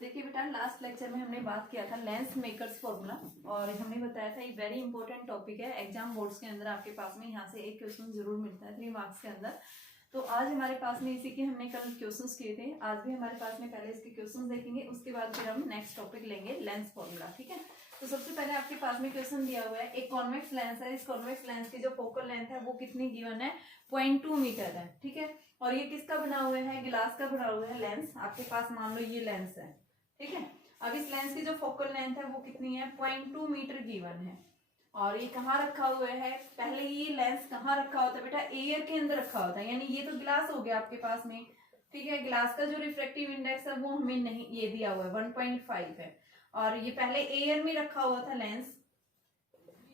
देखिए बेटा, last lecture में हमने बात किया था लेंस मेकर्स फॉर्मूला और हमने बताया था ये वेरी इंपॉर्टेंट टॉपिक है। एग्जाम बोर्ड्स के अंदर आपके पास में यहाँ से एक क्वेश्चन जरूर मिलता है 3 मार्क्स के अंदर। तो आज हमारे पास में इसी के हमने कल क्वेश्चंस किए थे, आज भी हमारे पास में पहले इसके क्वेश्चंस देखेंगे, उसके बाद फिर हम नेक्स्ट टॉपिक लेंगे लेंस फॉर्मूला। ठीक है, तो सबसे पहले आपके पास में क्वेश्चन दिया हुआ है, एक कॉन्वेक्स लेंस है। इस कॉन्वेक्स लेंस की जो फोकल लेंथ है वो कितनी गिवन है, 0.2 मीटर है। ठीक है, और ये किसका बना हुआ है, गिलास का बना हुआ है लेंस। आपके पास मान लो ये लेंस है। ठीक है, अब इस लेंस की जो फोकल लेंथ है वो कितनी है, 0.2 मीटर गिवन है। और ये कहाँ रखा हुआ है, पहले ये लेंस कहाँ रखा होता है बेटा, एयर के अंदर रखा होता है। यानी ये तो ग्लास हो गया आपके पास में। ठीक है, ग्लास का जो रिफ्रैक्टिव इंडेक्स है वो हमें नहीं ये दिया हुआ है 1.5 है, और ये पहले एयर में रखा हुआ था लेंस।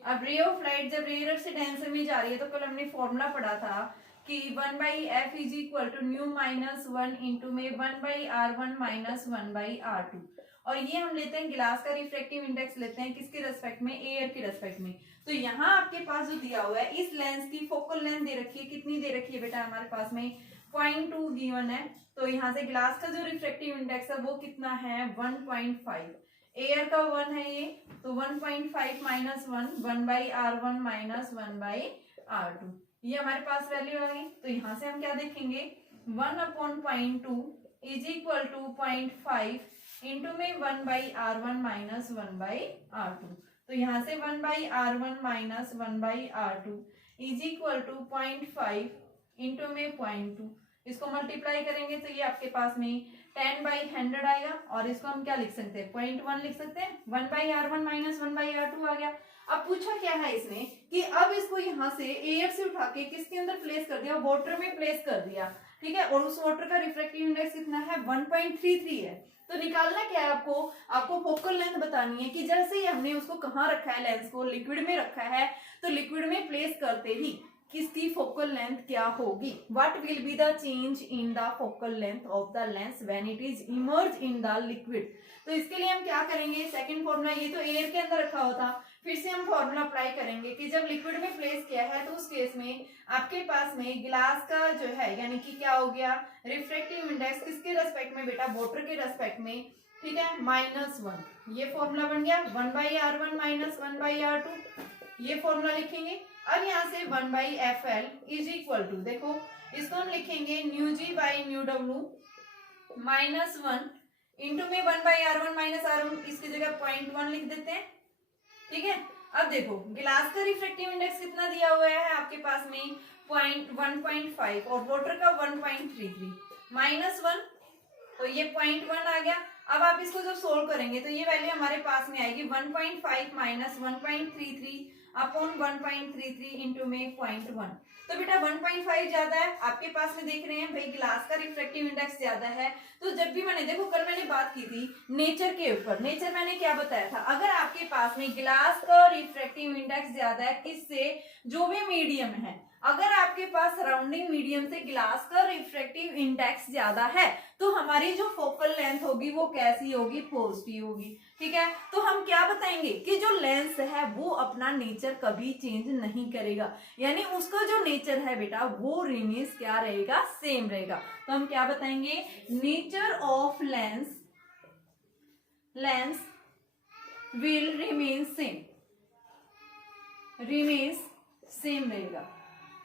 अब रे ऑफ लाइट जब रेयर से डेंसर में जा रही है, तो कल हमने फॉर्मूला पढ़ा था कि 1/f is equal to nu minus 1 into में 1/r1 माइनस 1/r2। और ये हम लेते हैं गिलास का रिफ्रैक्टिव इंडेक्स लेते हैं किसके रेस्पेक्ट में, एयर के रेस्पेक्ट में। तो यहाँ आपके पास जो दिया हुआ है, इस लेंस की फोकल लेंथ दे रखी है, कितनी दे रखी है बेटा हमारे पास में, 0.2 गिवन है। तो यहाँ से ग्लास का जो रिफ्रैक्टिव इंडेक्स है वो कितना है, 1.5। एयर का 1 है ये, तो 1.5 माइनस 1, 1/r1 माइनस 1/r2, ये हमारे पास वैल्यू आ गई। तो यहाँ से हम क्या देखेंगे, 1/0.2 इज इक्वल टू 0.5 इंटू में 1/r1 माइनस 1/r2। तो यहाँ से 1/r1 minus 1/r2 is equal to 0.5 into में 0.2। इसको मल्टीप्लाई करेंगे तो ये आपके पास में 10/100 आएगा, और इसको हम क्या लिख सकते हैं, 0.1 लिख सकते हैं। 1/r1 माइनस 1/r2 आ गया। अब पूछा क्या है इसने कि अब इसको यहाँ से एयर से उठा के किसके अंदर प्लेस कर दिया, वाटर में प्लेस कर दिया। ठीक है, और उस वाटर का रिफ्रैक्टिव इंडेक्स कितना है, 1.33 है। तो निकालना क्या है आपको, आपको फोकल लेंथ बतानी है कि जैसे ही हमने उसको कहाँ रखा है, लेंस को लिक्विड में रखा है, तो लिक्विड में प्लेस करते ही किसकी फोकल लेंथ क्या होगी, what will be the change in the focal length of the lens when it is emerge in the liquid. तो इसके लिए हम क्या करेंगे, सेकंड फॉर्मूला, ये तो एयर के अंदर रखा होता, फिर से हम फॉर्मूला अप्लाई करेंगे कि जब लिक्विड में प्लेस किया है तो उस केस में आपके पास में गिलास का जो है, यानी कि क्या हो गया, रिफ्रैक्टिव इंडेक्स किसके रेस्पेक्ट में बेटा, वाटर के रेस्पेक्ट में। ठीक है, -1, ये फॉर्मूला बन गया 1/r1 माइनस 1/r2, ये फॉर्मूला लिखेंगे। अब यहाँ से 1/fl इज इक्वल टू, देखो इसको हम लिखेंगे nu G by nu W -1 into में 1/r1 माइनस r1, इसकी जगह 0.1 लिख देते हैं। ठीक है, अब देखो गिलास का रिफ्रैक्टिव इंडेक्स कितना दिया हुआ है आपके पास में, 1.5, और वाटर का 1.33 -1, तो ये 0.1 आ गया। अब आप इसको जब सोल्व करेंगे तो ये वैल्यू हमारे पास में आएगी 1.5 माइनस 1.33 अपॉन 1.33 इंटू में 0.1। तो बेटा 1.5 ज्यादा है, आपके पास में देख रहे हैं भाई गिलास का रिफ्रैक्टिव इंडेक्स ज्यादा है। तो जब भी मैंने, देखो कल मैंने बात की थी नेचर के ऊपर, नेचर मैंने क्या बताया था, अगर आपके पास में गिलास का रिफ्रैक्टिव इंडेक्स ज्यादा है किससे, जो भी मीडियम है, अगर आपके पास सराउंडिंग मीडियम से गिलास का रिफ्रैक्टिव इंडेक्स ज्यादा है तो हमारी जो फोकल लेंथ होगी वो कैसी होगी, पॉजिटिव होगी। ठीक है, तो हम क्या बताएंगे कि जो लेंस है वो अपना नेचर कभी चेंज नहीं करेगा, यानी उसका जो नेचर है बेटा वो रिमेन्स क्या रहेगा, सेम रहेगा। तो हम क्या बताएंगे, nature of lens will remain same रहेगा।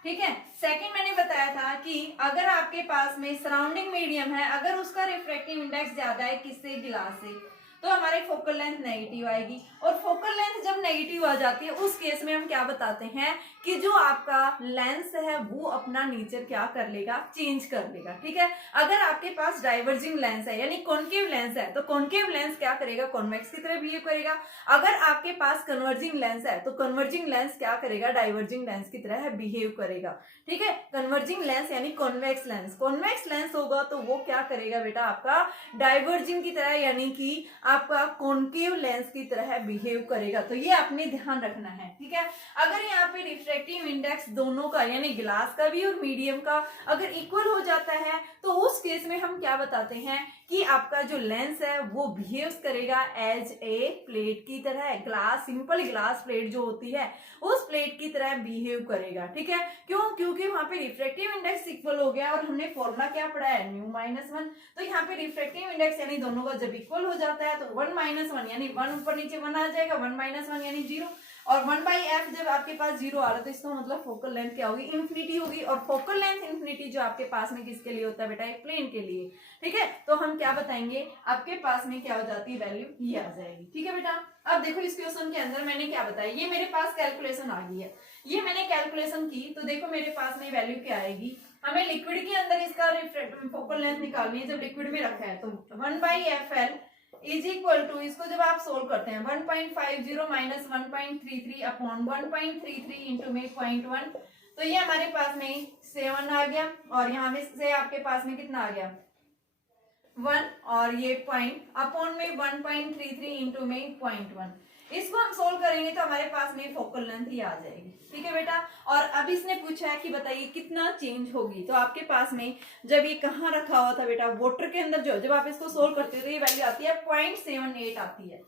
ठीक है, सेकंड मैंने बताया था कि अगर आपके पास में सराउंडिंग मीडियम है, अगर उसका रिफ्रैक्टिव इंडेक्स ज्यादा है किससे, गिलास से, तो हमारी फोकल लेंथ नेगेटिव आएगी। और फोकल लेंथ जब नेगेटिव आ जाती है उस केस में हम क्या बताते हैं कि जो आपका लेंस है वो अपना नेचर क्या कर लेगा, चेंज कर लेगा। ठीक है, अगर आपके पास डाइवर्जिंग लेंस है यानी कॉन्केव लेंस है, तो कॉन्केव लेंस क्या करेगा, कॉन्वेक्स की तरह बिहेव करेगा। अगर आपके पास कन्वर्जिंग लेंस है तो कन्वर्जिंग लेंस क्या करेगा, डाइवर्जिंग लेंस की तरह बिहेव करेगा। ठीक है, कन्वर्जिंग लेंस यानी कॉन्वेक्स लेंस, कॉन्वेक्स लेंस होगा तो वो क्या करेगा बेटा, आपका डाइवर्जिंग की तरह, यानी कि आपका कॉनकेव लेंस की तरह बिहेव करेगा। तो ये आपने ध्यान रखना है, ठीक है। अगर यहाँ पे रिफ्रैक्टिव इंडेक्स दोनों का यानी ग्लास का भी और मीडियम का अगर इक्वल हो जाता है तो उस केस में हम क्या बताते हैं कि आपका जो लेंस है वो बिहेव करेगा एज ए प्लेट की तरह, ग्लास, सिंपल ग्लास प्लेट जो होती है उस प्लेट की तरह बिहेव करेगा, ठीक है। क्यों? क्योंकि वहां पे रिफ्रैक्टिव इंडेक्स इक्वल हो गया और हमने फॉर्मूला क्या पढ़ा है, न्यू माइनस वन। तो यहाँ पे रिफ्रैक्टिव इंडेक्स यानी दोनों का जब इक्वल हो जाता है तो वन माइनस वन यानी वन ऊपर नीचे वन आ जाएगा, वन माइनस वन यानी जीरो, और वन बाई एफ जब आपके पास जीरो आ रहा है तो इसका मतलब फोकल लेंथ क्या होगी, इंफिनिटी होगी। और फोकल लेंथ इंफिनिटी जो आपके पास में किसके लिए होता है बेटा, एक प्लेन के लिए, ठीक है। तो हम क्या बताएंगे, आपके पास में क्या हो जाती है वैल्यू, ये आ जाएगी, ठीक है बेटा। अब देखो इस क्वेश्चन के अंदर मैंने क्या बताया, ये मेरे पास कैलकुलेशन आ गई है, ये मैंने कैलकुलेशन की तो देखो मेरे पास में वैल्यू क्या आएगी। हमें लिक्विड के अंदर इसका फोकल लेंथ निकालनी है, जब लिक्विड में रखा है तो one by F L is equal to, इसको जब आप सोल्व करते हैं 1.50 माइनस 1.33 अपॉन 1.33 इंटू में 0.1, तो ये हमारे पास में 7 आ गया और यहाँ में से आपके पास में कितना आ गया 1 और ये पॉइंट अपॉन में 1.33 इंटू में 0.1। इसको हम सोल्व करेंगे तो हमारे पास में फोकल लेंथ ही आ जाएगी, ठीक है बेटा। और अब इसने पूछा है कि बताइए कितना चेंज होगी, तो आपके पास में जब ये कहाँ रखा हुआ था बेटा, वाटर के अंदर, जो जब आप इसको सोल्व करते हो तो ये वैल्यू आती है 0.78 आती है,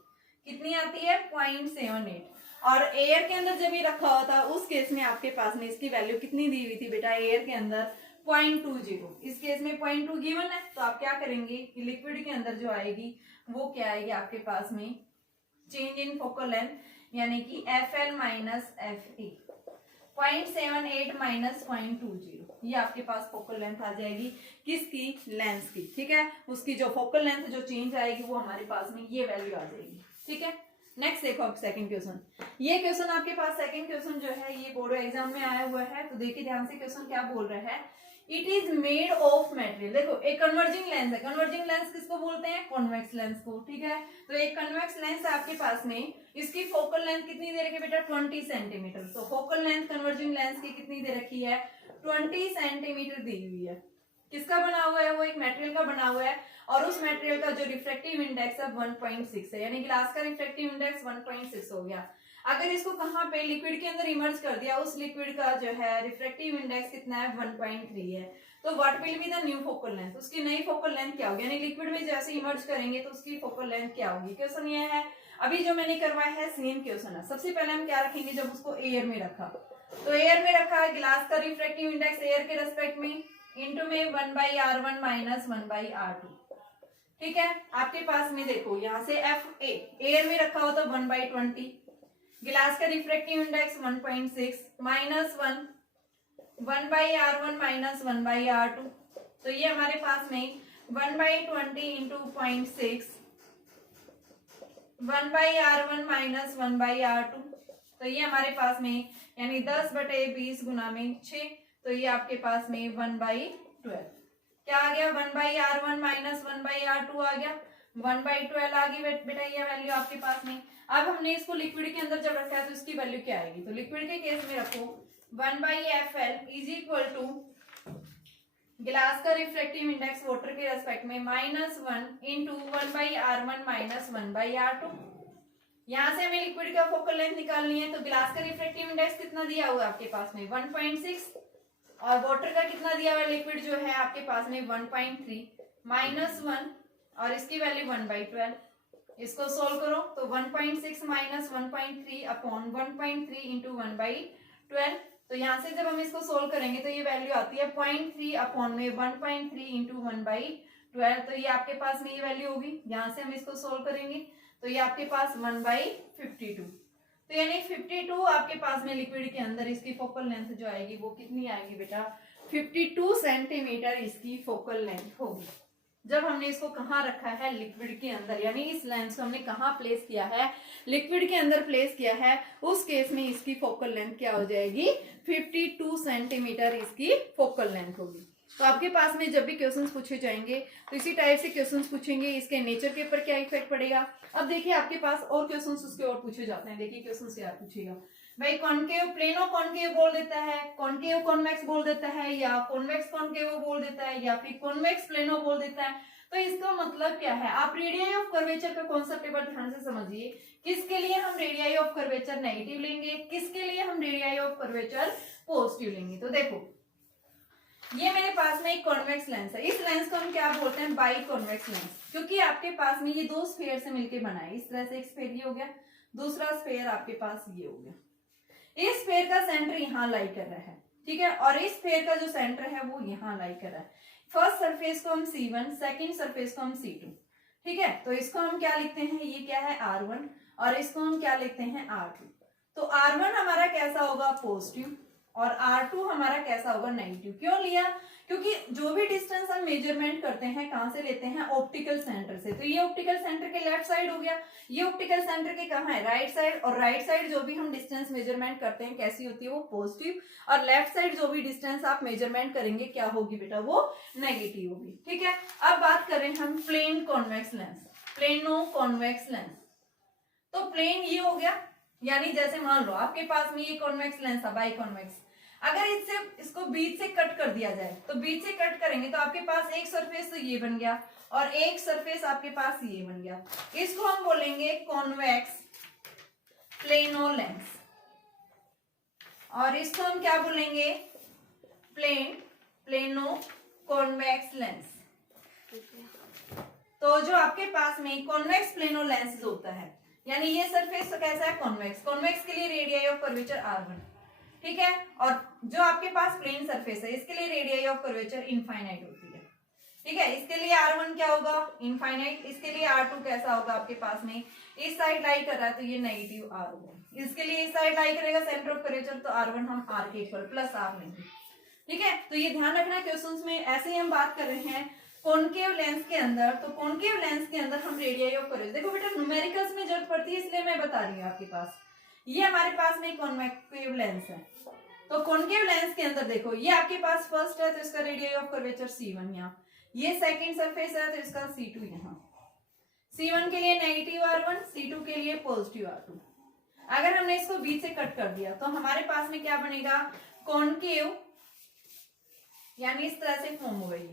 कितनी आती है 0.78। और एयर के अंदर जब ये रखा हुआ था उस केस में आपके पास में इसकी वैल्यू कितनी दी हुई थी बेटा, एयर के अंदर 0.20। इस केस में 0.2 गिवन है, तो आप क्या करेंगे कि लिक्विड के अंदर जो आएगी वो क्या आएगी आपके पास में, चेंज इन फोकल लेंथ यानी कि F L minus F E, 0.78 minus 0.20, ये आपके पास फोकल लेंथ आ जाएगी किसकी, लेंस की, ठीक है। उसकी जो फोकल लेंथ जो चेंज आएगी वो हमारे पास में ये वैल्यू आ जाएगी, ठीक है। नेक्स्ट देखो आप सेकंड क्वेश्चन, ये क्वेश्चन आपके पास सेकंड क्वेश्चन जो है ये बोर्ड एग्जाम में आया हुआ है, तो देखिए ध्यान से क्वेश्चन क्या बोल रहा है, it is made of material. देखो एक कन्वर्जिंग लेंस है, कन्वर्जिंग लेंस किसको बोलते हैं, कॉन्वेक्स लेंस को, ठीक है। तो एक कन्वेक्स लेंस है आपके पास में, इसकी फोकल लेंथ कितनी दे रखी है बेटा 20 सेंटीमीटर। तो फोकल लेंथ कन्वर्जिंग लेंस की कितनी दे रखी है 20 सेंटीमीटर दी हुई है। किसका बना हुआ है, वो एक मटेरियल का बना हुआ है और उस मटेरियल का जो रिफ्रैक्टिव इंडेक्स है 1.6 है, यानी ग्लास का रिफ्रैक्टिव इंडेक्स 1.6 हो गया। अगर इसको कहाँ पे लिक्विड के अंदर इमर्ज कर दिया, उस लिक्विड का जो है रिफ्रैक्टिव इंडेक्स कितना है 1.3 है, तो what will be the new focal length, उसकी नई फोकल लेंथ क्या होगी, यानी लिक्विड में जैसे इमर्ज करेंगे तो उसकी फोकल लेंथ क्या होगी। क्वेश्चन ये है, अभी जो मैंने करवाया है सेम क्वेश्चन है। सबसे पहले हम क्या रखेंगे, जब उसको एयर में रखा तो एयर में रखा है, ग्लास का रिफ्रैक्टिव इंडेक्स एयर के रेस्पेक्ट में इंटू में 1/r1 माइनस 1/r2, ठीक है। आपके पास में देखो यहाँ से एफ एयर में रखा हो तो 1/20, गिलास का refractive index 1.6 minus 1/r1 minus 1/r2, तो ये हमारे पास में 1/20 इंटू 0.6 1/r1 माइनस 1/r2, तो ये हमारे पास में यानी 10/20 गुना में 6, तो ये आपके पास में 1/12 क्या आ गया 1/r1 माइनस 1/r2 आ गया 1/12 आ गई बेटा, ये वैल्यू आपके पास में। अब हमने इसको लिक्विड के अंदर जब रखा है तो इसकी वैल्यू क्या आएगी, तो लिक्विड के केस में रखो 1/fl इज इक्वल टू गिलास का रिफ्रैक्टिव इंडेक्स वाटर के रेस्पेक्ट में -1 इंटू 1/r1 माइनस 1/r2। यहाँ से हमें लिक्विड का फोकल लेंथ निकालनी है, तो गिलास का रिफ्रैक्टिव इंडेक्स कितना दिया हुआ है आपके पास में 1.6 और वाटर का कितना दिया हुआ है लिक्विड जो है आपके पास में 1.3 -1 और इसकी वैल्यू 1/12। इसको सोल्व करो तो 1.6 माइनस 1.3 अपॉन 1.3 इंटू 1/12, तो यहाँ से जब हम इसको सोल्व करेंगे तो ये वैल्यू आती है 0.3 अपॉन में 1.3 इंटू 1/12, तो ये आपके पास में ये वैल्यू होगी। यहाँ से हम इसको सोल्व करेंगे तो ये आपके पास 1/52, तो यानी 52 आपके पास में लिक्विड के अंदर इसकी फोकल लेंथ जो आएगी वो कितनी आएगी बेटा 52 सेंटीमीटर इसकी फोकल लेंथ होगी। जब हमने इसको कहाँ रखा है लिक्विड के अंदर, यानी इस लेंस को हमने कहाँ प्लेस किया है लिक्विड के अंदर प्लेस किया है, उस केस में इसकी फोकल लेंथ क्या हो जाएगी 52 सेंटीमीटर इसकी फोकल लेंथ होगी। तो आपके पास में जब भी क्वेश्चंस पूछे जाएंगे तो इसी टाइप से क्वेश्चंस पूछेंगे, इसके नेचर के ऊपर क्या इफेक्ट पड़ेगा। अब देखिए आपके पास और क्वेश्चंस उसके और पूछे जाते हैं। देखिए क्वेश्चंस क्या पूछेगा भाई, कॉनकेव प्लेनो कॉनकेव बोल देता है, कॉनकेव कॉन्वेक्स बोल देता है, या कॉन्वेक्स कॉनकेव बोल देता है, या फिर कॉन्वेक्स प्लेनो बोल देता है। तो इसका मतलब क्या है, आप रेडियाई ऑफ कर्वेचर का कॉन्सेप्ट एक बार ध्यान से समझिए। किसके लिए हम रेडियाई ऑफ कर्वेचर नेगेटिव लेंगे, किसके लिए हम रेडियाई ऑफ कर्वेचर पॉजिटिव लेंगे। तो देखो ये मेरे पास में एक कॉन्वेक्स लेंस है, इस लेंस को हम क्या बोलते हैं, बाई कॉन्वेक्स लेंस, क्योंकि आपके पास में ये दो स्फीयर से मिलके बना है। इस तरह से एक स्फीयर ये हो गया, दूसरा स्फीयर आपके पास ये हो गया। इस स्फीयर का सेंटर यहाँ लाई कर रहा है, ठीक है, और इस स्फीयर का जो सेंटर है वो यहाँ लाई कर रहा है। फर्स्ट सरफेस को हम C1, सेकेंड सरफेस को हम C2, ठीक है। तो इसको हम क्या लिखते हैं, ये क्या है R1, और इसको हम क्या लिखते हैं R2। तो R1 हमारा कैसा होगा, पॉजिटिव, और R2 हमारा कैसा होगा, नेगेटिव। क्यों लिया, क्योंकि जो भी डिस्टेंस हम मेजरमेंट करते हैं कहां से लेते हैं, ऑप्टिकल सेंटर से। तो ये ऑप्टिकल सेंटर के लेफ्ट साइड हो गया, ये ऑप्टिकल सेंटर के कहां है, राइट साइड। और राइट साइड जो भी हम डिस्टेंस मेजरमेंट करते हैं कैसी होती है, वो पॉजिटिव, और लेफ्ट साइड जो भी डिस्टेंस आप मेजरमेंट करेंगे क्या होगी बेटा, वो नेगेटिव होगी, ठीक है। अब बात करें हम plane convex lens, plano convex lens. तो प्लेन ये हो गया, यानी जैसे मान लो आपके पास में ये कॉन्वेक्स लेंस है, बाई कॉन्वेक्स। अगर इसको बीच से कट कर दिया जाए, तो बीच से कट करेंगे तो आपके पास एक सरफेस तो ये बन गया, और एक सरफेस आपके पास ये बन गया। इसको हम बोलेंगे कॉन्वेक्स प्लेनो लेंस, और इसको हम क्या बोलेंगे, प्लेनो कॉन्वेक्स लेंस। तो जो आपके पास में कॉन्वेक्स प्लेनो लेंस होता है, यानी ये सरफेस तो कैसा है, कॉन्वेक्स। कॉन्वेक्स के लिए रेडियाई ऑफ कर्वेचर R1, ठीक है, और जो आपके पास प्लेन सरफेस है इसके लिए रेडियाई ऑफ कर्वेचर इनफाइनाइट होती है, ठीक है। इसके लिए R1 क्या होगा, इनफाइनाइट। इसके लिए R2 कैसा होगा, आपके पास में इस साइड लाई कर रहा है तो ये नेगेटिव R होगा। इसके लिए इस साइड लाई करेगा सेंटर ऑफ कर्वेचर, तो R1 हम R के इक्वल प्लस R लेंगे, ठीक है। तो ये ध्यान रखना क्वेश्चंस में। ऐसे ही हम बात कर रहे हैं कॉनकेव लेंस के अंदर, तो कॉनकेव लेंस के अंदर हम रेडियाई ऑफ कर्वेचर, देखो बेटा न्यूमेरिकल्स में जरूरत पड़ती है इसलिए मैं बता रही हूँ आपके पास। ये हमारे पास में कॉन्वेक्टिव लेंस है, तो कॉनकेव लेंस के अंदर देखो ये आपके पास फर्स्ट है तो इसका रेडियाई ऑफ कर्वेचर C1 यहाँ, ये सेकंड सरफेस है तो इसका C2 यहाँ। C1 के लिए नेगेटिव R1, C2 के लिए पॉजिटिव R2। अगर हमने इसको बीच से कट कर दिया तो हमारे पास में क्या बनेगा, कॉनकेव, यानी इस तरह से फॉर्म हो गई,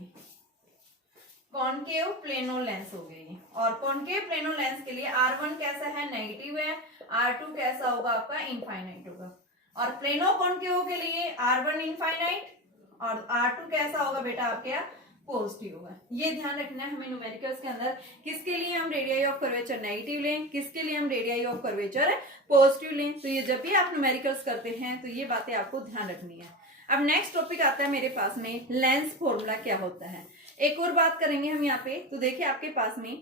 कॉनकेव प्लेनो लेंस हो गई। और कॉनकेव प्लेनो लेंस के लिए R1 कैसा है, नेगेटिव है, R2 कैसा होगा आपका, इनफाइनाइट होगा। और प्लेनो कॉनकेव के लिए R1 इनफाइनाइट और R2 कैसा होगा बेटा आपके यहाँ, पॉजिटिव होगा। ये ध्यान रखना है हमें न्यूमेरिकल्स के अंदर, किसके लिए हम रेडियाई ऑफ कर्वेचर नेगेटिव लें, किसके लिए हम रेडियाई ऑफ कर्वेचर पॉजिटिव लें। तो ये जब भी आप न्यूमेरिकल्स करते हैं तो ये बातें आपको ध्यान रखनी है। अब नेक्स्ट टॉपिक आता है मेरे पास में, लेंस फॉर्मूला क्या होता है। एक और बात करेंगे हम यहाँ पे। तो देखिए आपके पास में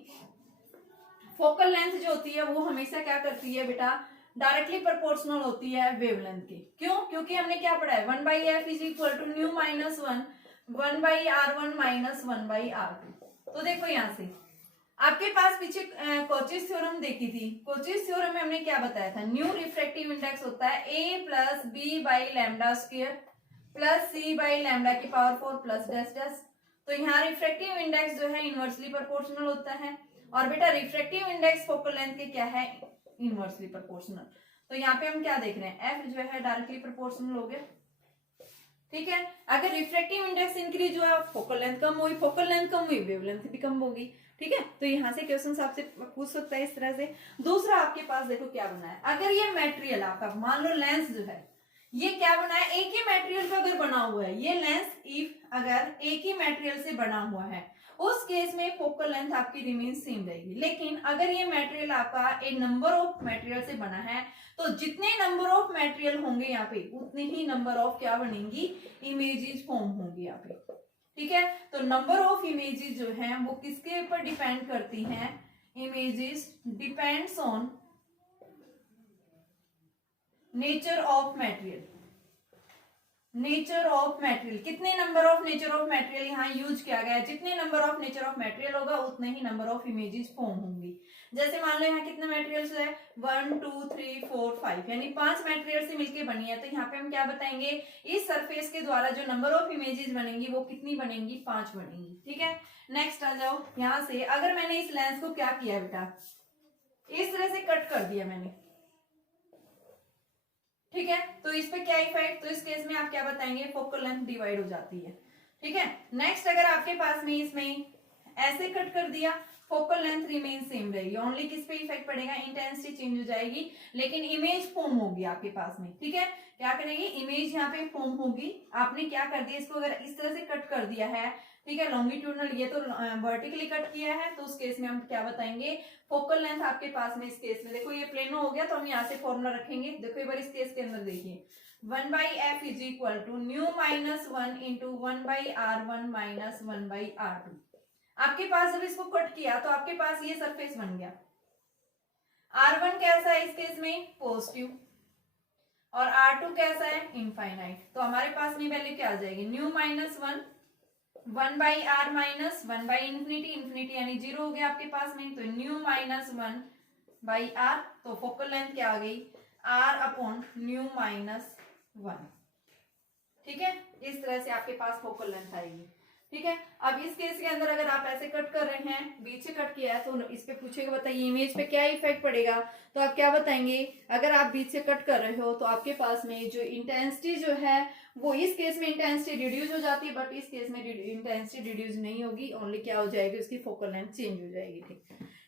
फोकल लेंथ जो होती है वो हमेशा क्या करती है बेटा, डायरेक्टली प्रोपोर्शनल होती है वेवलेंथ के। क्यों, क्योंकि हमने क्या पढ़ा है, 1/f is equal to nu minus 1/r1 minus 1/r2। तो देखो यहाँ से आपके पास पीछे कोचिस थ्योरम देखी थी, कोचिस थ्योरम में हमने क्या बताया था, न्यू रिफ्रैक्टिव इंडेक्स होता है a plus B by lambda square plus C by lambda की पावर 4 प्लस डैश डैश। तो यहाँ रिफ्रैक्टिव इंडेक्स जो है इनवर्सली प्रोपोर्शनल होता है, और बेटा रिफ्रैक्टिव इंडेक्स फोकल लेंथ के क्या है, इनवर्सली प्रोपोर्शनल। तो यहाँ पे हम क्या देख रहे हैं, एफ जो है डायरेक्टली प्रोपोर्शनल हो गया, ठीक है। अगर रिफ्रैक्टिव इंडेक्स इंक्रीज हुआ, फोकल लेंथ कम हुई, फोकल लेंथ कम हुई, वेवलेंथ भी कम होगी, ठीक है। तो यहाँ से क्वेश्चन आपसे पूछ सकता है इस तरह से। दूसरा आपके पास देखो क्या बना है, अगर ये मटेरियल आपका मान लो लेंस जो है ये क्या बना है, एक ही मटेरियल का अगर बना हुआ है ये लेंस, इफ अगर एक ही मटेरियल से बना हुआ है उस केस में फोकल लेंथ आपकी रिमेन सेम रहेगी। लेकिन अगर ये मटेरियल आपका एक नंबर ऑफ मटेरियल से बना है तो जितने नंबर ऑफ मटेरियल होंगे यहाँ पे उतने ही नंबर ऑफ क्या बनेंगी, इमेजेस फॉर्म होंगी यहाँ पे, ठीक है। तो नंबर ऑफ इमेजेस जो है वो किसके ऊपर डिपेंड करती हैं, images depends on nature of material, nature of material, कितने number of nature of material यहाँ यूज किया गया है, जितने number of nature of material होगा उतने ही नंबर ऑफ इमेजेस फॉर्म होंगी। जैसे मान लो यहाँ कितने मटेरियल्स है, 1 2 3 4 5, यानी 5 मटेरियल से मिलके बनी है। तो यहाँ पे हम क्या बताएंगे, इस सरफेस के द्वारा जो नंबर ऑफ इमेजेस बनेंगी वो कितनी बनेंगी, 5 बनेंगी, ठीक है। नेक्स्ट आ जाओ यहाँ से, अगर मैंने इस लेंस को क्या किया बेटा, इस तरह से कट कर दिया मैंने, ठीक है। तो इस पे क्या इफेक्ट, तो इस केस में आप क्या बताएंगे, फोकल लेंथ डिवाइड हो जाती है, ठीक है। नेक्स्ट अगर आपके पास में इसमें ऐसे कट कर दिया, फोकल लेंथ रिमेन सेम रहेगी, ओनली किस पे इफेक्ट पड़ेगा, इंटेंसिटी चेंज हो जाएगी, लेकिन इमेज फॉर्म होगी आपके पास में, ठीक है। क्या करेंगे, इमेज यहाँ पे फॉर्म होगी। आपने क्या कर दिया, इसको अगर इस तरह से कट कर दिया है, ठीक है, लॉन्गिट्यूडनल, ये तो वर्टिकली कट किया है, तो उस केस में हम क्या बताएंगे, फोकल लेंथ आपके पास में इस केस में, देखो ये प्लेनो हो गया, तो हम यहाँ से फॉर्मूला रखेंगे। देखो एक बार इस केस के अंदर देखिए, 1/f is equal to nu minus 1 into 1/r1 minus 1/r2। आपके पास जब इसको कट किया तो आपके पास ये सरफेस बन गया। r1 कैसा है इस केस में, पॉजिटिव, और r2 कैसा है, इनफाइनाइट। तो हमारे पास में वैल्यू क्या आ जाएगी, न्यू माइनस 1/r माइनस 1/इंफिनिटी, इंफिनिटी यानी 0 हो गया आपके पास में, तो न्यू माइनस 1/r, तो फोकल लेंथ क्या आ गई, r अपॉन न्यू माइनस 1, ठीक है। इस तरह से आपके पास फोकल लेंथ आएगी, ठीक है। अब इस केस के अंदर अगर आप ऐसे कट कर रहे हैं, बीच से कट किया है, तो इस पे पूछेगा बताइए इमेज पे क्या इफेक्ट पड़ेगा, तो आप क्या बताएंगे, अगर आप बीच से कट कर रहे हो तो आपके पास में जो इंटेंसिटी जो है वो इस केस में इंटेंसिटी रिड्यूस हो जाती है, बट इस केस में इंटेंसिटी रिड्यूस नहीं होगी, ओनली क्या हो जाएगी, उसकी फोकल लेंथ चेंज हो जाएगी,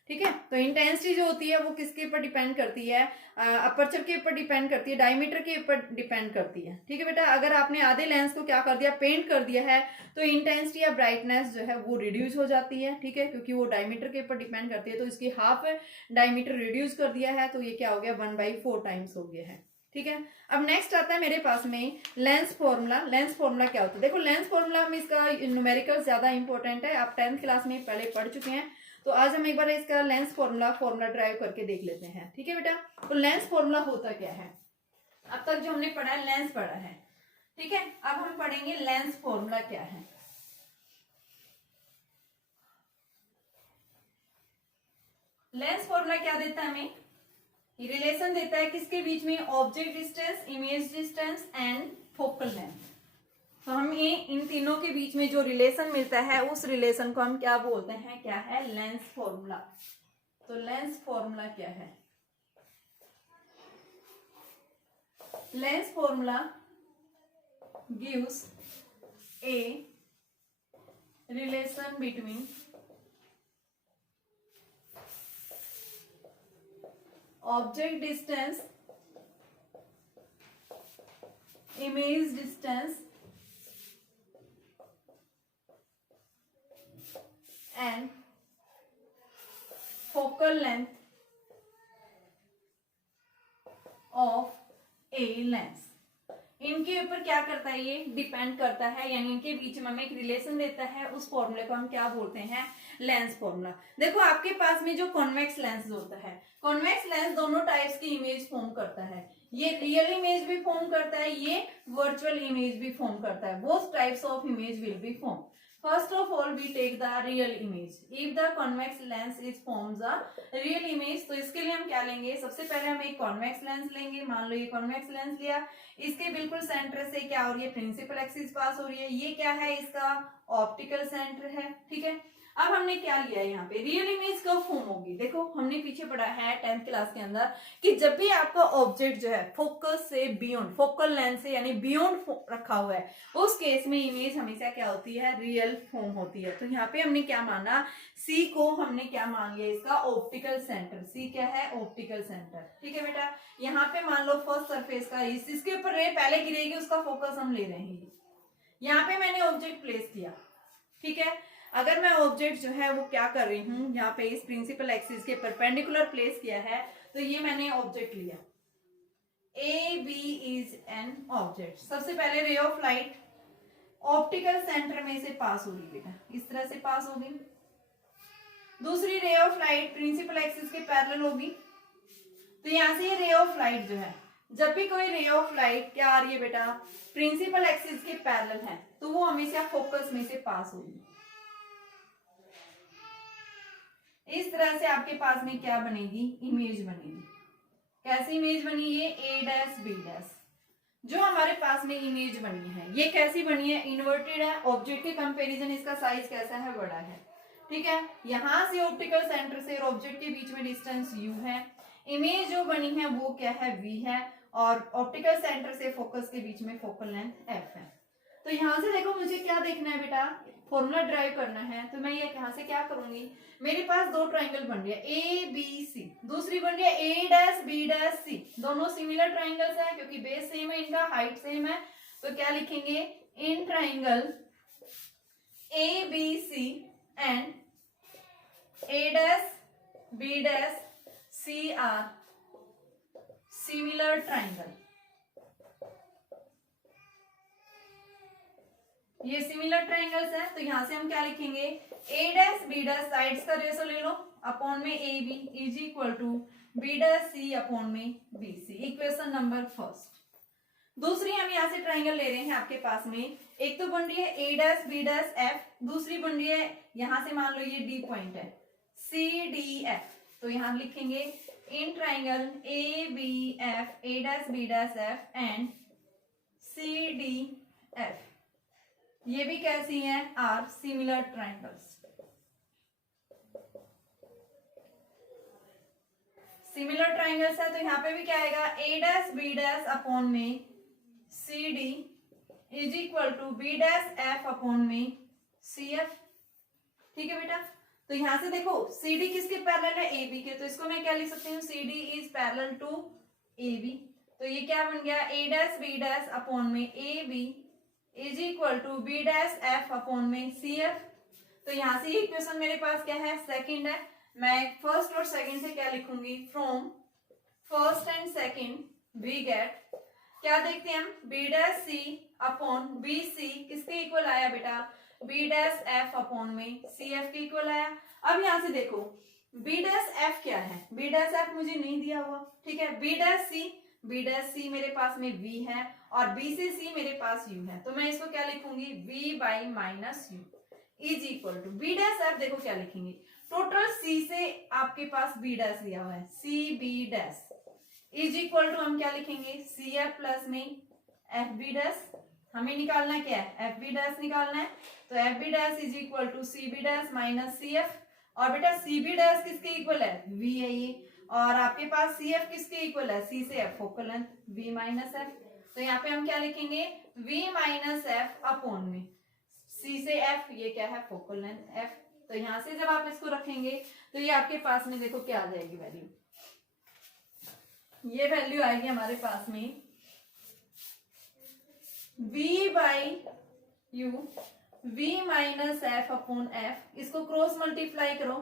ठीक है। तो इंटेंसिटी जो होती है वो किसके ऊपर डिपेंड करती है, अपर्चर के ऊपर डिपेंड करती है, डायमीटर के ऊपर डिपेंड करती है, ठीक है बेटा। अगर आपने आधे लेंस को क्या कर दिया, पेंट कर दिया है, तो इंटेंसिटी या ब्राइटनेस जो है वो रिड्यूस हो जाती है, ठीक है, क्योंकि वो डायमीटर के ऊपर डिपेंड करती है। तो इसकी हाफ डायमीटर रिड्यूस कर दिया है, तो ये क्या हो गया, 1/4 टाइम्स हो गया है, ठीक है। अब नेक्स्ट आता है मेरे पास में लेंस फॉर्मूला। लेंस फॉर्मूला क्या होता है, देखो लेंस फॉर्मूला में इसका न्यूमेरिकल ज्यादा इंपॉर्टेंट है, आप 10th क्लास में पहले पढ़ चुके हैं, तो आज हम एक बार इसका लेंस फॉर्मूला ड्राइव करके देख लेते हैं, ठीक है बेटा। तो लेंस फॉर्मूला होता क्या है, अब तक जो हमने पढ़ा है लेंस पढ़ा है, ठीक है। अब हम पढ़ेंगे लेंस फॉर्मूला क्या है। लेंस फॉर्मूला क्या देता है हमें, रिलेशन देता है किसके बीच में, object distance, image distance and focal length. तो हमें इन तीनों के बीच में जो रिलेशन मिलता है उस रिलेशन को हम क्या बोलते हैं, क्या है, लेंस फॉर्मूला। तो लेंस फॉर्मूला क्या है, lens formula gives a relation between object distance, image distance and focal length of a lens। इनके ऊपर क्या करता है, ये डिपेंड करता है, यानी इनके बीच में हमें एक रिलेशन देता है, उस फॉर्मूले को हम क्या बोलते हैं, लेंस फॉर्मूला। देखो आपके पास में जो कॉन्वेक्स लेंस होता है, कॉन्वेक्स लेंस दोनों टाइप्स की इमेज फॉर्म करता है, ये रियल इमेज भी फॉर्म करता है, ये वर्चुअल इमेज भी फॉर्म करता है, both types of image will be form. First of all, we take the real image. If the convex lens is forms a real image, तो इसके लिए हम क्या लेंगे, सबसे पहले हम एक कॉन्वेक्स लेंस लेंगे। मान लो ये कॉन्वेक्स लेंस लिया, इसके बिल्कुल सेंटर से क्या हो रही है, प्रिंसिपल एक्सिस पास हो रही है, ये क्या है, इसका ऑप्टिकल सेंटर है, ठीक है। अब हमने क्या लिया है यहाँ पे, रियल इमेज कब फॉर्म होगी, देखो हमने पीछे पढ़ा है 10th क्लास के अंदर कि जब भी आपका ऑब्जेक्ट जो है फोकस से बियॉन्ड, फोकल लेंथ से यानी बियॉन्ड रखा हुआ है, उस केस में इमेज हमेशा क्या होती है, रियल फॉर्म होती है। तो यहाँ पे हमने क्या माना, सी को हमने क्या मान लिया, इसका ऑप्टिकल सेंटर, सी क्या है, ऑप्टिकल सेंटर, ठीक है बेटा। यहाँ पे मान लो फर्स्ट सरफेस का इसके ऊपर रे पहले गिरेगी, उसका फोकस हम ले रहे हैं, यहाँ पे मैंने ऑब्जेक्ट प्लेस किया, ठीक है। अगर मैं ऑब्जेक्ट जो है वो क्या कर रही हूँ, यहाँ पे इस प्रिंसिपल एक्सिस के परपेंडिकुलर प्लेस किया है, तो ये मैंने ऑब्जेक्ट लिया, A B is an object. सबसे पहले रे ऑफ लाइट ऑप्टिकल सेंटर में से पास होगी बेटा, इस तरह से पास होगी। दूसरी ray of light principal axis के पैरेलल होगी, तो यहां से ये रे ऑफ लाइट जो है, जब भी कोई रे ऑफ लाइट क्या आ रही है बेटा, प्रिंसिपल एक्सिस के पैरेलल है, तो वो हमेशा फोकस में से पास होगी। इस तरह से आपके पास में क्या बनेगी, इमेज बनेगी। कैसी इमेज बनी, ये ए डैश बी डैश जो हमारे पास में इमेज बनी है, ये कैसी बनी है, इन्वर्टेड है, ऑब्जेक्ट के कंपैरिजन इसका साइज कैसा है, बड़ा है, ठीक है। यहां से ऑप्टिकल सेंटर से और ऑब्जेक्ट के बीच में डिस्टेंस u है, इमेज जो बनी है वो क्या है, v है, और ऑप्टिकल सेंटर से फोकस के बीच में फोकल लेंथ f है। तो यहां से देखो मुझे क्या देखना है बेटा, फॉर्मूला ड्राइव करना है तो मैं ये यहाँ से क्या करूंगी, मेरे पास दो ट्राइंगल बन रही है ए बी सी, दूसरी बन रही है ए डैश बी डैश सी, दोनों सिमिलर ट्राइंगल्स है क्योंकि बेस सेम है, इनका हाइट सेम है, तो क्या लिखेंगे, in triangle A B C and A dash B dash C are similar triangle. ये सिमिलर ट्राइंगल्स है तो यहां से हम क्या लिखेंगे, A dash B dash sides का रेशो ले लो अपॉन में A B is equal to B dash C upon में B C, equation number first. दूसरी हम यहाँ से ट्राइंगल ले रहे हैं आपके पास में, एक तो बन रही है A dash B dash F, दूसरी बन रही है यहां से मान लो ये डी पॉइंट है सी डी एफ, तो यहां लिखेंगे in triangle A B F A dash B dash F and C D F, ये भी कैसी हैं, are similar triangles. Similar triangles है तो यहाँ पे भी क्या आएगा, A dash B dash upon में C D is equal to B dash F upon में सी एफ। ठीक है बेटा, तो यहां से देखो सी डी किसके पैरेलल है, ए बी के, तो इसको मैं क्या लिख सकती हूँ, C D is parallel to A B, तो ये क्या बन गया, A dash B dash upon में A B is equal to B dash F upon में सी एफ। तो यहां से ये इक्वेशन मेरे पास क्या है, सेकंड है, मैं फर्स्ट और सेकंड से क्या लिखूंगी, from first and second we get, क्या देखते हैं हम, B dash C upon B C किसके इक्वल आया बेटा, बी डैश एफ अपॉन में सी एफ के इक्वल आया। अब यहां से देखो बी डैश एफ क्या है, बी डैश एफ मुझे नहीं दिया हुआ, ठीक है, बी डैश सी मेरे पास में v है और b से c मेरे पास u है, तो मैं इसको क्या लिखूंगी, v by minus U is equal to B dash F, देखो क्या लिखेंगे, टोटल c से आपके पास b डैश दिया हुआ है, c b dash is equal to हम क्या लिखेंगे, सी एफ प्लस में एफ बी डैश, हमें निकालना क्या है, एफ बी डैश निकालना है, तो F B dash is equal to C B dash minus C F, और बेटा सी बी डैश किसके इक्वल है, v है ये, और आपके पास सी एफ किसके इक्वल है, सी से F focal length v minus F, तो यहाँ पे हम क्या लिखेंगे, v माइनस एफ अपॉन में c से f, ये क्या है फोकल लेंथ f, तो यहाँ से जब आप इसको रखेंगे तो ये आपके पास में देखो क्या आ जाएगी वैल्यू, ये वैल्यू आएगी हमारे पास में v by U v minus F upon F, इसको क्रॉस मल्टीप्लाई करो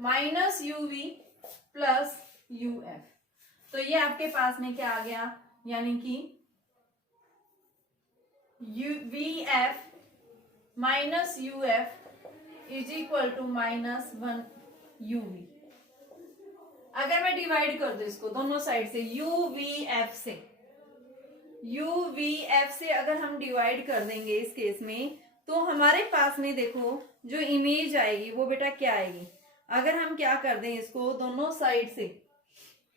minus U V plus U F, तो ये आपके पास में क्या आ गया, यानी कि U V F minus U F is equal to minus 1 U V. अगर मैं डिवाइड कर दूं इसको दोनों साइड से यू वी एफ से, यू वी एफ से अगर हम डिवाइड कर देंगे इस केस में, तो हमारे पास में देखो जो इमेज आएगी वो बेटा क्या आएगी, अगर हम क्या कर दें इसको दोनों साइड से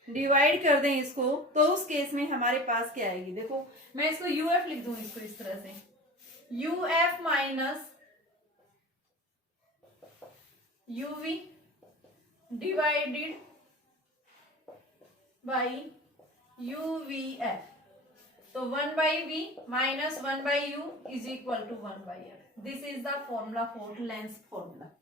डिवाइड कर दें इसको, तो उस केस में हमारे पास क्या आएगी, देखो मैं इसको यू एफ लिख दूं इसको इस तरह से, U F minus U V divided by U V F, तो 1 by V minus 1 by U is equal to 1 by F, this is the formula for lens formula.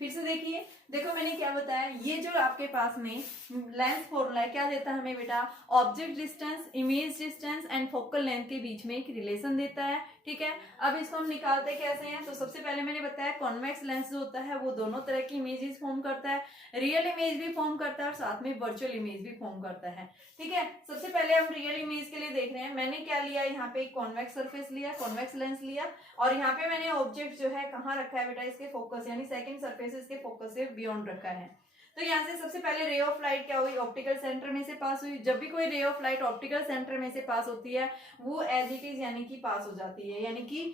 फिर से देखिए, देखो मैंने क्या बताया, ये जो आपके पास में लेंस फॉर्मूला है क्या देता है हमें बेटा, object distance, image distance and focal length के बीच में एक रिलेशन देता है, ठीक है। अब इसको हम निकालते कैसे हैं, तो सबसे पहले मैंने बताया कॉन्वेक्स लेंस जो होता है वो दोनों तरह की इमेजेस फॉर्म करता है, रियल इमेज भी फॉर्म करता है और साथ में वर्चुअल इमेज भी फॉर्म करता है, ठीक है। सबसे पहले हम रियल इमेज के लिए देख रहे हैं, मैंने क्या लिया, यहाँ पे एक कॉन्वेक्स सरफेस लिया, कॉन्वेक्स लेंस लिया, और यहाँ पे मैंने ऑब्जेक्ट जो है कहाँ रखा है बेटा, इसके फोकस यानी सेकंड सरफेस इसके फोकस से बियॉन्ड रखा है। तो यहाँ से सबसे पहले रे ऑफ लाइट क्या हुई, ऑप्टिकल सेंटर में से पास हुई, जब भी कोई रे ऑफ लाइट ऑप्टिकल सेंटर में से पास होती है वो एज इट इज यानी कि पास हो जाती है, यानी कि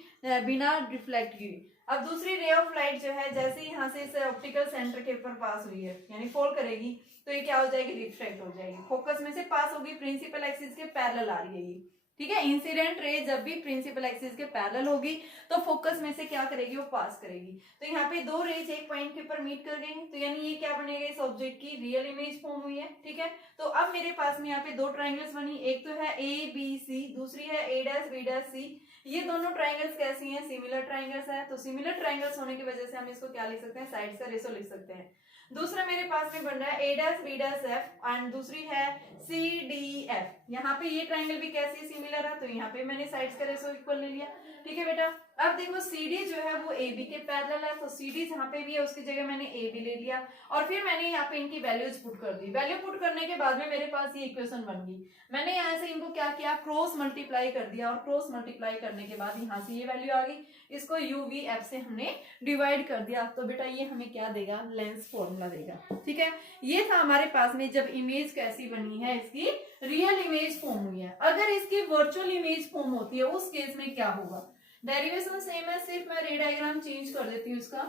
बिना रिफ्लेक्ट किए। अब दूसरी रे ऑफ लाइट जो है जैसे ही यहाँ से इस ऑप्टिकल सेंटर के ऊपर पास हुई है यानी फॉल करेगी, तो ये क्या हो जाएगी, रिफ्लेक्ट हो जाएगी, फोकस में से पास होगी, प्रिंसिपल एक्सिस के पैरेलल आ रही है ये, ठीक है। इंसिडेंट रे जब भी प्रिंसिपल एक्सिस के पैरेलल होगी तो फोकस में से क्या करेगी, वो पास करेगी। तो यहाँ पे दो रेज एक पॉइंट के ऊपर मीट कर गई, तो यानी ये क्या बनेगा, इस ऑब्जेक्ट की रियल इमेज फॉर्म हुई है। ठीक है, तो अब मेरे पास में यहाँ पे दो ट्राइंगल्स बनी, एक तो है ए बी सी, दूसरी है ए डैश बी डैश सी। ये दोनों ट्राइंगल्स कैसी हैं, सिमिलर ट्राइंगल्स है। तो सिमिलर ट्राइंगल्स होने की वजह से हम इसको क्या लिख सकते हैं, साइड्स का रेशो लिख सकते हैं। दूसरा मेरे पास में बन रहा है A dash B dash F and दूसरी है सी डी एफ। यहाँ पे ये ट्राइंगल भी कैसी सिमिलर है, तो यहाँ पे मैंने साइड्स का रेशो इक्वल ले लिया। ठीक है बेटा, अब देखो CD जो है वो AB के पैरेलल है, तो CD जहाँ पे भी है उसकी जगह मैंने AB ले लिया और फिर मैंने यहाँ पे इनकी वैल्यूज पुट कर दी। वैल्यू पुट करने के बाद में मेरे पास ये इक्वेशन बन गई। मैंने यहाँ से इनको क्या किया, क्रॉस मल्टीप्लाई कर दिया और क्रॉस मल्टीप्लाई करने के बाद यहाँ से ये वैल्यू आ गई, इसको UVF से हमने डिवाइड कर दिया। तो बेटा ये हमें क्या देगा, लेंस फॉर्मूला देगा। ठीक है, ये था हमारे पास में जब इमेज कैसी बनी है, इसकी रियल इमेज फॉर्म हुई है। अगर इसकी वर्चुअल इमेज फॉर्म होती है उस केस में क्या होगा, डेरिवेशन सेम है, सिर्फ मैं रे डायग्राम चेंज कर देती हूँ इसका।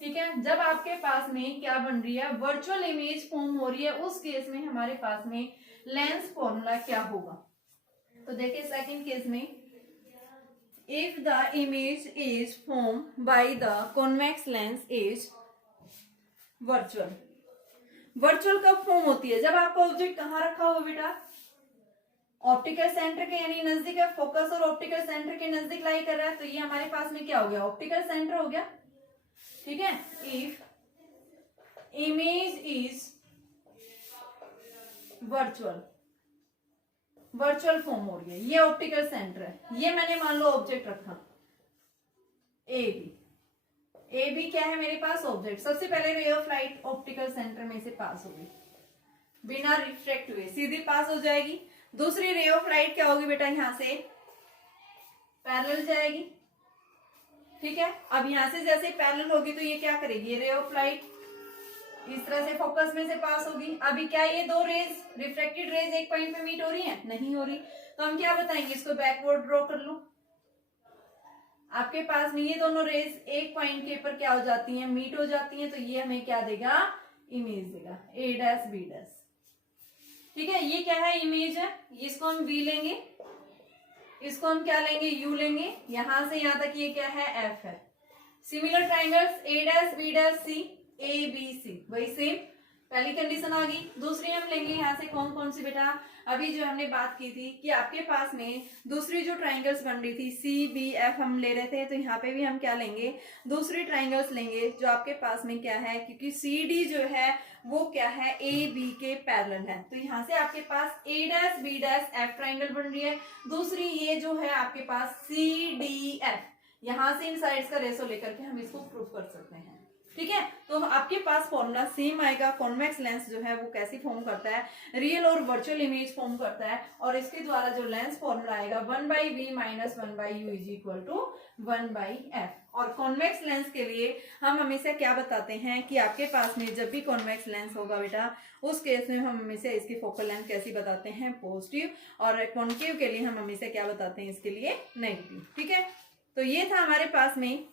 ठीक है, जब आपके पास में क्या बन रही है, वर्चुअल इमेज फॉर्म हो रही है, उस केस में हमारे पास में लेंस फॉर्मूला क्या होगा। तो देखिए सेकंड केस में, if the image is form by the convex lens is virtual. Virtual कब फॉर्म होती है, जब आपका ऑब्जेक्ट कहाँ रखा हो बेटा, ऑप्टिकल सेंटर के यानी नजदीक है, फोकस और ऑप्टिकल सेंटर के नजदीक लाई कर रहा है, तो ये हमारे पास में क्या हो गया, ऑप्टिकल सेंटर हो गया। ठीक है, if image is virtual, virtual form हो रही है, ये ऑप्टिकल सेंटर है, ये मैंने मान लो ऑब्जेक्ट रखा ए बी। ए बी क्या है मेरे पास, ऑब्जेक्ट। सबसे पहले रे ऑफ लाइट ऑप्टिकल सेंटर में से पास होगी, बिना रिफ्लेक्ट हुए सीधी पास हो जाएगी। दूसरी रे ऑफ लाइट क्या होगी बेटा, यहां से पैरेलल जाएगी। ठीक है, अब यहां से जैसे पैरेलल होगी तो ये क्या करेगी, ये रे ऑफ लाइट इस तरह से फोकस में से पास होगी। अभी क्या ये दो रेज, रिफ्लेक्टेड रेज एक पॉइंट पे मीट हो रही है, नहीं हो रही, तो हम क्या बताएंगे, इसको बैकवर्ड ड्रॉ कर लो। आपके पास में ये दोनों रेज एक पॉइंट के ऊपर क्या हो जाती हैं, मीट हो जाती हैं, तो ये हमें क्या देगा, इमेज देगा, ए डैश बी डैश। ठीक है, ये क्या है, इमेज है, इसको हम V लेंगे, इसको हम क्या लेंगे, U लेंगे, यहां से यहां तक ये क्या है, F है। Similar triangles A dash B dash C, A B C, वही सेम पहली कंडीशन आ गई। दूसरी हम लेंगे यहाँ से कौन कौन सी बेटा, अभी जो हमने बात की थी कि आपके पास में दूसरी जो ट्राइंगल्स बन रही थी CBF हम ले रहे थे, तो यहाँ पे भी हम क्या लेंगे, दूसरी ट्राइंगल्स लेंगे जो आपके पास में क्या है, क्योंकि CD जो है वो क्या है, AB के पैरेलल है, तो यहाँ से आपके पास A dash B dash F triangle बन रही है। दूसरी ये जो है आपके पास CDF, यहाँ से इन साइड्स का रेशो लेकर के हम इसको प्रूव कर सकते हैं। ठीक है, तो आपके पास फॉर्मूला सेम आएगा, कॉन्वेक्स लेंस जो है वो कैसी फॉर्म करता है, रियल और वर्चुअल इमेज फॉर्म करता है, और इसके द्वारा जो लेंस फॉर्मूला आएगा 1/v minus 1/u is equal to 1/f। और कॉन्वेक्स लेंस के लिए हम हमेशा क्या बताते हैं कि आपके पास में जब भी कॉन्वेक्स लेंस होगा बेटा, उस केस में हम हमेशा इसकी फोकल लेंथ कैसी बताते हैं, पॉजिटिव, और कॉन्केव के लिए हम हमेशा क्या बताते हैं, इसके लिए नेगेटिव। ठीक है, तो ये था हमारे पास में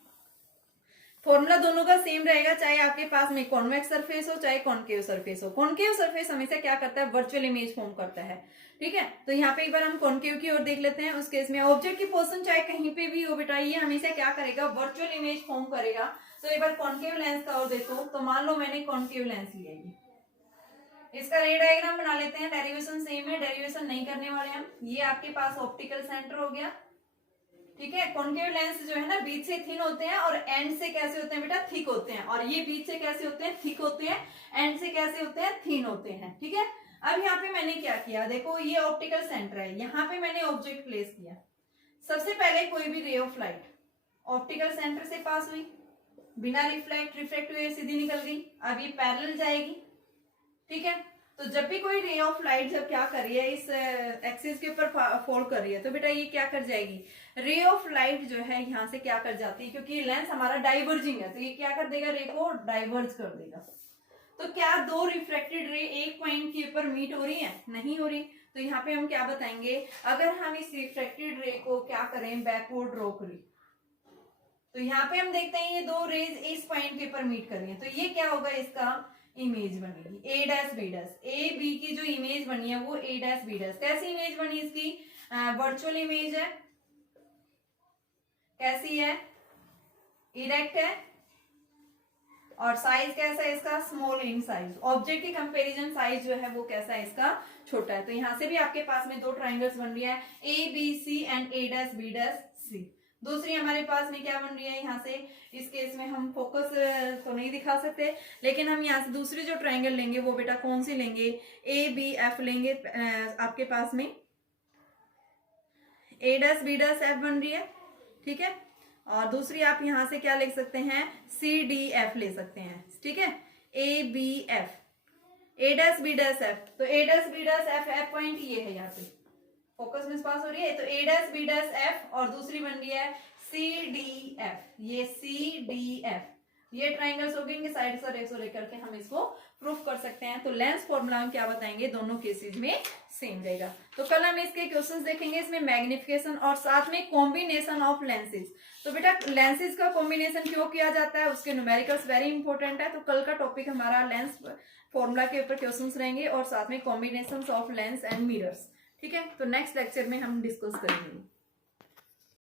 फॉर्मूला, दोनों का सेम रहेगा, चाहे आपके पास में कॉन्वेक्स सरफेस हो चाहे कॉन्केव सरफेस हो। कॉन्केव सरफेस हमेशा क्या करता है, वर्चुअल इमेज फॉर्म करता है। ठीक है, तो यहाँ पे एक बार हम कॉन्केव की ओर देख लेते हैं। उस केस में ऑब्जेक्ट की पोजीशन चाहे कहीं पे भी हो बेटा, ये हमेशा क्या करेगा, वर्चुअल इमेज फॉर्म करेगा। तो एक बार कॉन्केव लेंस का और देखो, तो मान लो मैंने कॉन्केव लेंस लिया, इसका रे डायग्राम बना लेते हैं। डेरिवेशन सेम है, डेरिवेशन नहीं करने वाले हम। ये आपके पास ऑप्टिकल सेंटर हो गया। ठीक है, कॉन्केव लेंस जो है ना बीच से थिन होते हैं और एंड से कैसे होते हैं बेटा, थिक होते हैं, और ये बीच से कैसे होते हैं, थिक होते हैं, एंड से कैसे होते हैं, थिन होते हैं। ठीक है, अब यहाँ पे मैंने क्या किया, देखो ये ऑप्टिकल सेंटर है, यहाँ पे मैंने ऑब्जेक्ट प्लेस किया। सबसे पहले कोई भी रे ऑफ लाइट ऑप्टिकल सेंटर से पास हुई, बिना रिफ्लेक्ट हुए सीधी निकल गई, अब ये पैरेलल जाएगी। ठीक है, तो जब भी कोई रे ऑफ लाइट जब क्या कर रही है, इस एक्सिस के ऊपर फॉल कर रही है, तो बेटा ये क्या कर जाएगी, रे ऑफ लाइट जो है यहाँ से क्या कर जाती है, क्योंकि लेंस हमारा डाइवर्जिंग है, तो ये क्या कर देगा, रे को डाइवर्ज कर देगा। तो क्या दो रिफ्लेक्टेड रे एक पॉइंट के ऊपर मीट हो रही है, नहीं हो रही, तो यहाँ पे हम क्या बताएंगे, अगर हम इस रिफ्लेक्टेड रे को क्या करें, बैकवर्ड ड्रॉ करें, तो यहाँ पे हम देखते हैं ये दो रेज इस पॉइंट के ऊपर मीट कर रही है, तो ये क्या होगा, इसका इमेज बनेगी A dash B dash. A B की जो इमेज बनी है वो A डैश B डैश। कैसी इमेज बनी इसकी, वर्चुअल इमेज है, कैसी है, इरेक्ट है, और साइज कैसा है इसका, स्मॉल इन साइज। ऑब्जेक्ट की कंपैरिजन साइज जो है वो कैसा है इसका, छोटा है। तो यहाँ से भी आपके पास में दो ट्राइंगल्स बन रही है, A B C and A dash B dash C. दूसरी हमारे पास में क्या बन रही है, यहाँ से इस केस में हम फोकस तो नहीं दिखा सकते, लेकिन हम यहाँ से दूसरी जो ट्राइंगल लेंगे वो बेटा कौन सी लेंगे, ए बी एफ लेंगे। आपके पास में ए डैश बी डैश एफ बन रही है, ठीक है। और दूसरी आप यहां से क्या लिख सकते हैं, सी डी एफ ले सकते हैं, ठीक है। A B F, A dash B dash F, तो A dash B dash F, F point ये है, यहाँ पे फोकस मिस पास हो रही है। तो A dash B dash F और दूसरी बन रही है सी डी एफ, ये सी डी एफ। ये ट्राइंगल्स हो गए, इनके साइड से रेसो लेकर के हम इसको प्रूफ कर सकते हैं। तो लेंस फॉर्मूला हम क्या बताएंगे, दोनों केसेस में सेम रहेगा। तो कल हम इसके क्वेश्चंस देखेंगे, इसमें मैग्निफिकेशन और साथ में कॉम्बिनेशन ऑफ लेंसेज। तो बेटा लेंसेज का कॉम्बिनेशन क्यों किया जाता है, उसके न्यूमेरिकल्स वेरी इंपॉर्टेंट है। तो कल का टॉपिक हमारा लेंस फॉर्मूला के ऊपर क्वेश्चंस रहेंगे और साथ में combination of lens and mirrors, ठीक है। तो नेक्स्ट लेक्चर में हम डिस्कस करेंगे।